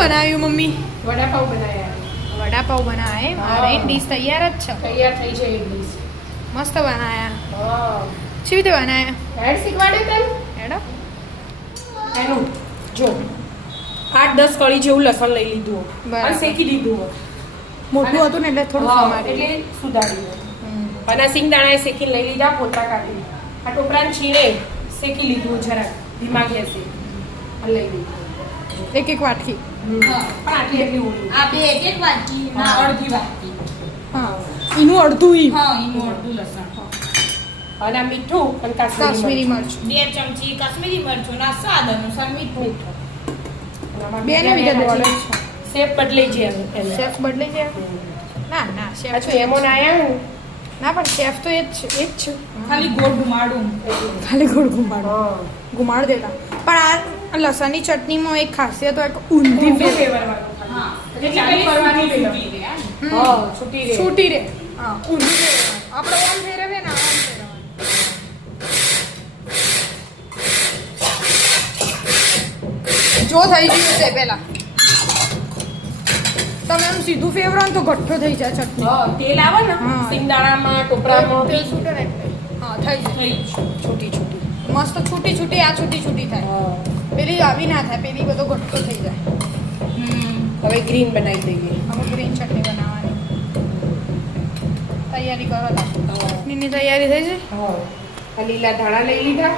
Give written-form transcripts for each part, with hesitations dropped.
બનાવ્યું મમ્મી? વડાપાવ બનાવ્યા. વડાપાવ બનાવે. મારે ડીશ તૈયાર જ છે. તૈયાર થઈ છે એક ડીશ. મસ્ત બનાયા. હા. કેવી રીતે બનાયા? હેડ શીખવાડે હેડો. એનું જો 8-10 કળી જેવું લસણ લઈ લીધું અને શેકી દીધું. મોટું હતું ને એટલે થોડું સમારી એટલે સુધાર્યું. અને સિંગદાણા શેકી લઈ લીધા, પોતા કાઢી. આ ટોપરાને છીણે શેકી લીધું જરાક ધીમા ગેસે અને લઈ લીધું. એક વાટકી. પણ આટલી એટલી ઓળી. આ બે એક વાટકી ના અડધી વાટકી. હા, એનું અડધું ઈ. હા, એનું અડધું લસણ. અને આ મીઠું અને કાશ્મીરી મરચું. 2 ચમચી કાશ્મીરી મરચું ના સ્વાદ અનુસાર મીઠું. બે ને બીજા દોડે છે. શેપ બદલાઈ છે. શેફ બદલાઈ ગયા? ના ના, શેફ પાછું એમોન આયા ના, પણ શેફ તો એ જ છે. ખાલી ગોળ ઘુમાડું. ખાલી ગોળ ઘુમાડ દેતા. પણ આ લસણની ચટણીમાં એક ખાસિયત હોય કે ઊંધી ફ્લેવર વાળું. હા, એટલે ચાલી કરવાની છૂટી રહે. હા, છૂટી રહે. છૂટી રે. હા, ઊંધી ફેરવવાનું. આપણે ઓમ ફેરવે ને આમ ફેરવવાનું. જો થઈ ગયું છે પેલા. તમે એમ સીધું ફેરવો ને તો ગઠ્ઠો થઈ જાય ચટણી. હા, તેલ આવે ને હા. સિંગદાણામાં ટોપરામાં તેલ છૂટે ને એટલે. હા, થઈ જાય. છૂટી છૂટી. મસ્ત છૂટી છૂટી આ છૂટી છૂટી થાય. હા. પેલી આવી ના થાય, પેલી બધો ગઠ્ઠો થઈ જાય. હવે ગ્રીન બનાવી દઈએ. હવે ગ્રીન ચટણી બનાવવાની તૈયારી કરો તો. ચટણીની તૈયારી થઈ છે. હા. આ લીલા ધાણા લઈ લીધા.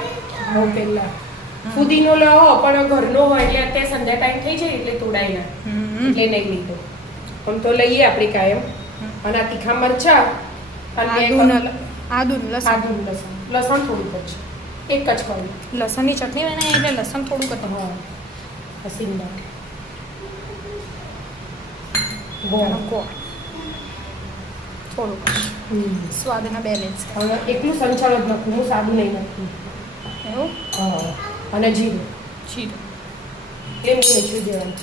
હવે પેલા ફુદીનો લો પણ ઘરનો હોય એટલે અત્યારે સંધ્યા ટાઈમ થઈ જાય એટલે તોડાય ના. એટલે નહીં લીધો. આમ તો લઈએ આપણે કાયમ. અને આ તીખા મરચા અને આદુ લસણ લસણ થોડુંક જ એક જ કરું. લસણની ચટણી બનાવી એટલે લસણ થોડું કટું. હા. સિંગદાણા થોડું સ્વાદના બેલેન્સ. હવે એકલું સંચાર જ નાખું, હું સાદું નહીં નાખું. એવું? હા. અને જીરું જીરું એમ નીચું દેવાનું.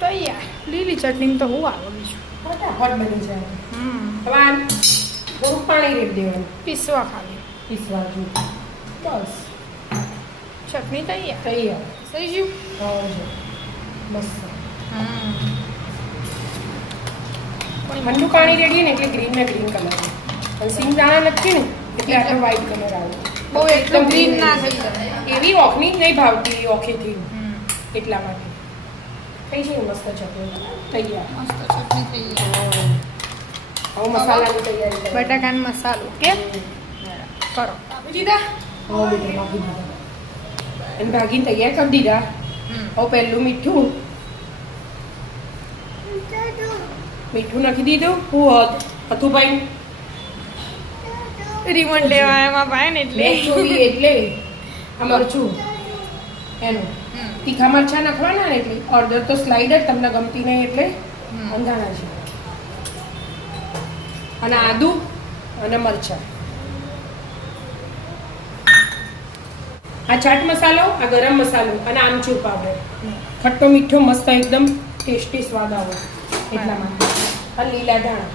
તૈયાર. લીલી ચટણી તો હું આવે બીજું. ફટાફટ બની જાય. હવે આમ થોડું પાણી રેડી દેવાનું. પીસવા ખાલી. પીસવા જોઈએ. બસ ચટણી તૈયાર. તૈયાર. થઈ ગયું. હા જો મસ્ત. ઠંડુ પાણી રેડીએ ને એટલે ગ્રીન ને ગ્રીન કલર અને સિંગદાણા નથી ને એટલે આટલો વ્હાઈટ કલર આવે. બહુ એટલું ગ્રીન ના થઈ જાય. એવી ઓખની જ નહીં ભાવતી ઓખીથી એટલા માટે. થઈ છે મસ્ત ચટણી તૈયાર. મસ્ત ચટણી થઈ ગઈ. હવે મસાલાની તૈયારી કરીએ. બટાકાનો મસાલો કે કરો. આપી દીધા. હવે બેટા નાખી દીધા અને ભાગીને તૈયાર કરી દીધા. હવે પહેલું મીઠું નાખી દીધું. હું હતું ભાઈ રિમોટ લેવા એમાં પાય ને એટલે એટલે આ મરચું એનું તીખા મરચા નાખવાના ને એટલે ઓર્ડર તો સ્લાઇડર તમને ગમતી નહીં એટલે અંધારા છે. અને આદુ અને મરચા. આ ચાટ મસાલો, આ ગરમ મસાલો અને આમચૂર પાવડર. ખટ્ટો મીઠો મસ્ત એકદમ ટેસ્ટી સ્વાદ આવે એટલા માટે. આ લીલા ધાણા.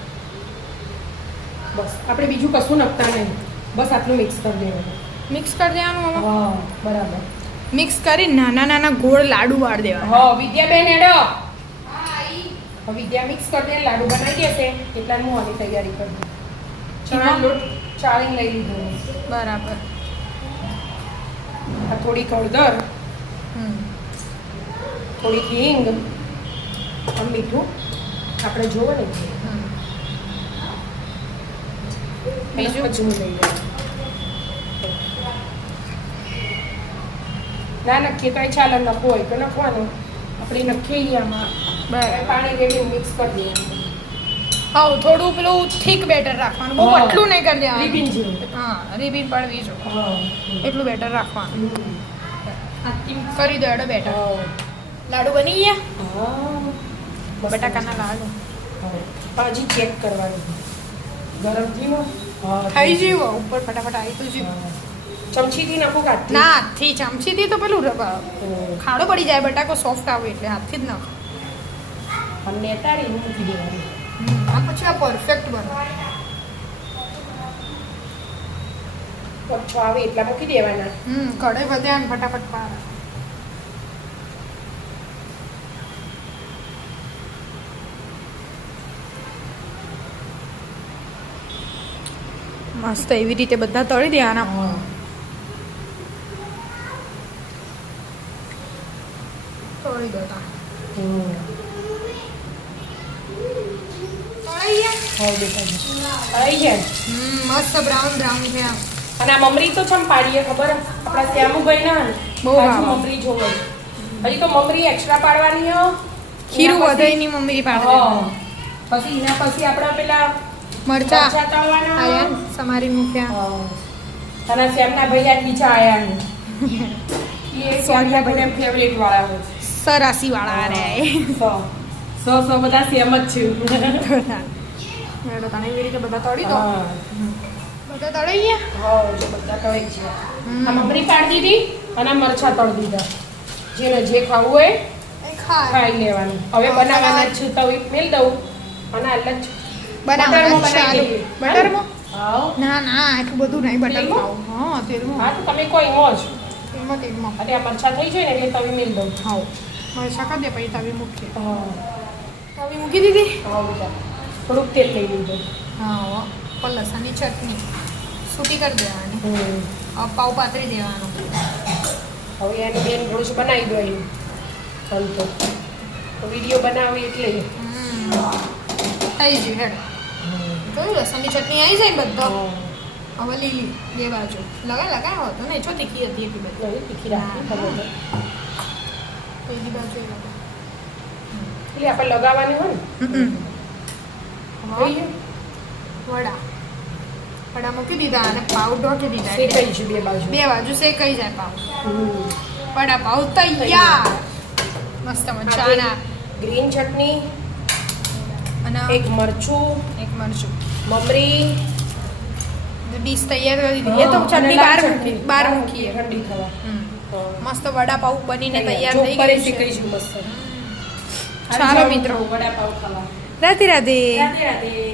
બસ આપણે બીજું કશું નાખતા નહીં. બસ આટલું મિક્સ કરી દેવાનું. મિક્સ કરી દેવાનું. હા બરાબર. મિક્સ કરી નાના નાના ગોળ લાડુ વાળ દેવાના. હા વિદ્યાબેન હેડો. વિદ્યા મિક્સ કરી દે, લાડુ બનાવી દેશે એટલા હું આની તૈયારી કરી દઉં. ચણા લોટ ચાળીને લઈ લીધો. બરાબર. આ થોડી હળદર, થોડી હિંગ, આમ મીઠું આપણે જોવો ને બીજું લઈ લેવાનું. ના નક્કી કઈ ચાલે નખવું હોય તો નખવાનું. આપણે નખીએ આમાં બરાબર. પાણી રેડી મિક્સ કરી દઈએ. હા, થોડું પેલું થીક બેટર રાખવાનું. બહુ પતલું નહીં કરી દેવાનું. રિબિન જેવું. હા, રિબિન પડવી જો. હા એટલું બેટર રાખવાનું. કરી દો એડો બેટર. લાડુ બની ગયા. હા બટાકાના લાડુ હજી ચેક કરવાનું ગરમ થયું. થઈ જીવો ઉપર ફટાફટ આવી તો જીવો. ચમચીથી નાખો કાઢ. ના, હાથથી ચમચીથી તો પેલું ખાડો પડી જાય. બટાકો સોફ્ટ આવે એટલે હાથથી જ નાખો. અને નેતાળી મૂકી દેવાની. આ પછી આ પરફેક્ટ બને. કચ્છો આવે એટલા મૂકી દેવાના. કઢાઈ વધે અને ફટાફટ પાર. મસ્ત એવી રીતે બધા તળી દેવાના. હા. તળી દેતા. હમ. તળાઈ ગયા? હવે બેટા જો. આવી ગયા ને? મસ્ત બ્રાઉન બ્રાઉન થયા. અને આ મમરી તો ચમ પાડીએ ખબર હે? આપણા શ્યામુભાઈ ના ને બહુ પાછું ભાવે. મમરી જોવે. હજી તો મમરી એક્સ્ટ્રા પાડવાની હો. ખીરું એના પછી- વધાઈની મમ્મી પાડે. હા. પછી એના પછી આપણે પેલા મરચા તળવાના. આયા ને, સમારી મૂક્યા. હા. અને શ્યામના ભૈયા જ બીજા આયા ને. એ શ્યામના ભૈયા ફેવરેટ વાળા હોય. સરાસી વાળા રે. સો બધા સેમ જ છે. મેડો તને એવી રીતે બધા તળી દો. હા. બધા તળી ગયા? હા, જો બધા તળી છે. આ મમરી પાડી દીધી અને આ મરચા તળી દીધા. જેને જે ખાવું હોય એ ખાય. ખાઈ લેવાનું. હવે બનાવવાના જ છે તવી મેલ દઉં અને અલગ બનાવવાના બટરમાં ચાલુ. બનાવી દઈએ. બટરમાં? હા. ના ના આટલું બધું નહીં બટર તેલમાં? ખાવું. હા તેલમાં. હા તો તમે કોઈ મોજ. તેલમાં તેલમાં. અને આ મરચા થઈ જાય ને એટલે તવી મેલ દઉં. ખાવ મરચા કરી દે પછી તવી મૂકીએ. હા. તવી મૂકી દીધી? હા બેટા. થોડુંક તેલ લઈ લીધું. હા પર લસણની ચટણી સૂકી કરી દેવાની. હવે પાવ પાતરી દેવાનો. હવે એની બેન રોજ બનાવી દો એમ તો વિડીયો બનાવી એટલે થઈ ગયું હેડ. જોયું લસણની ચટણી આવી જાય ને બધો. હવે લીલી બે બાજુ લગાવો તો નહીં છો તીખી હતી એટલી બધી. નહીં, તીખી રાખવી ખબર છે. પેલી બાજુ એ લગાવો. એટલે આપણે લગાવવાની હોય ને હવે થઈ ગયું? વડા વડા મૂકી દીધા અને પાવ ઢોકી દીધા. એટલે શેકાઈ છે બે બાજુ. બે બાજુ શેકાઈ જાય પાવ. હમ. વડા પાવ તૈયાર. મસ્ત મજાના. ગ્રીન ચટણી, અને એક મરચું, એક મરચું. મમરી, ડીશ તૈયાર કરી દીધી. એ તો ચટણી બહાર મૂકીએ. ઠંડી થવા. મસ્ત વડાપાવ બનીને તૈયાર થઈ ચોપ કરી ગઈ છે. શેકાઈ છે મસ્ત. ચાલો મિત્રો. વડાપાવ ખાવા. રાધે રાધે. રાધે રાધે.